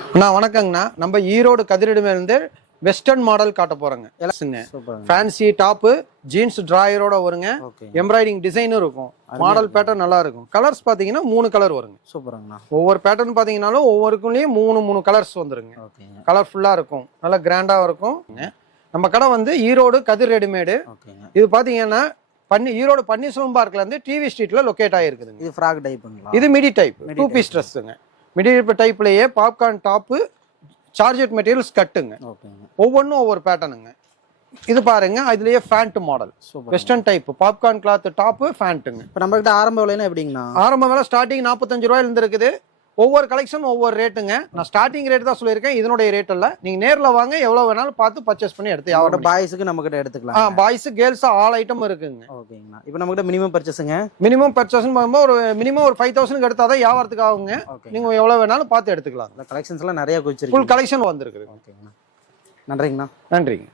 அண்ணா வணக்கங்கண்ணா. நம்ம Erode கதிரிடமிருந்து western model காட்ட போறோங்க. எல்லாச்சுங்க fancy top jeans டிராயரோட வருங்க. எம்ப்ராய்டிங் டிசைனும் இருக்கும். மாடல் பேட்டர்ன் நல்லா இருக்கும். கலர்ஸ் பாத்தீங்கன்னா 3 கலர் வருங்க. சூப்பர்ங்கண்ணா. ஒவ்வொரு பேட்டர்ன் பாத்தீங்கன்னாலும் ஒவ்வொருக்குள்ளேயும் மூணு கலர்ஸ் வந்துருங்க. கலர்ஃபுல்லா இருக்கும், நல்லா கிராண்டா இருக்கும். நம்ம கடை வந்து ஈரோடு கதிர் ரெடிமேடு. இது பாத்தீங்கன்னா ஈரோடு பன்னீர்செல்வம் பார்க்ல இருந்து டிவி ஸ்ட்ரீட்ல லொகேட் ஆயிருக்குதுங்க. இது ஃப்ராக் டைப்புங்களா? இது மிடி டைப் 2 பீஸ் ட்ரெஸ்ஸுங்க. மிடி டைப்லயே பாப்கார்ன் டாப்பு சார்ஜெட் மெட்டீரியல்ஸ் கட்டுங்க. ஒவ்வொன்றும் ஒவ்வொரு பேட்டர்னுங்க. இது பாருங்க, இதுலயே pant model western type popcorn cloth top ஃபேண்ட்டுங்க. இப்போ நம்ம கிட்ட ஆரம்ப விலைனா எப்படிங்கண்ணா? ஆரம்ப விலை ஸ்டார்டிங் 45 ரூபாயில இருந்து இருக்குது. ஒவ்வொரு கலெக்ஷன் ஒவ்வொரு ரேட்டுங்க. நான் ஸ்டார்டிங் ரேட் தான் சொல்லியிருக்கேன், இதனுடைய ரேட் இல்ல. நீங்க நேர்ல வாங்க, எவ்வளவு வேணாலும் பார்த்து பர்ச்சேஸ் பண்ணி எடுத்து யாரோட பாய்ஸுக்கு நம்ம கிட்ட எடுத்துக்கலாம். பாய்ஸ் கேர்ள்ஸ் ஆல் ஐட்டம் இருக்குங்க. ஓகேங்கண்ணா. இப்போ நம்ம கிட்ட மினிமம் பர்ச்சேஸுங்க, மினிமம் பர்ச்சேஸ் பண்ணும்போது ஒரு மினிமம் ஒரு 5000 எடுத்தாதான் வியாபாரத்துக்கு ஆகுங்க. நீங்க எவ்வளவு வேணாலும் பார்த்து எடுத்துக்கலாம். கலெக்ஷன்ஸ் எல்லாம் நிறைய குச்சிருக்கு. ஃபுல் கலெக்ஷன் வந்திருக்கு. ஓகேங்கண்ணா. நன்றிங்கண்ணா. நன்றிங்க.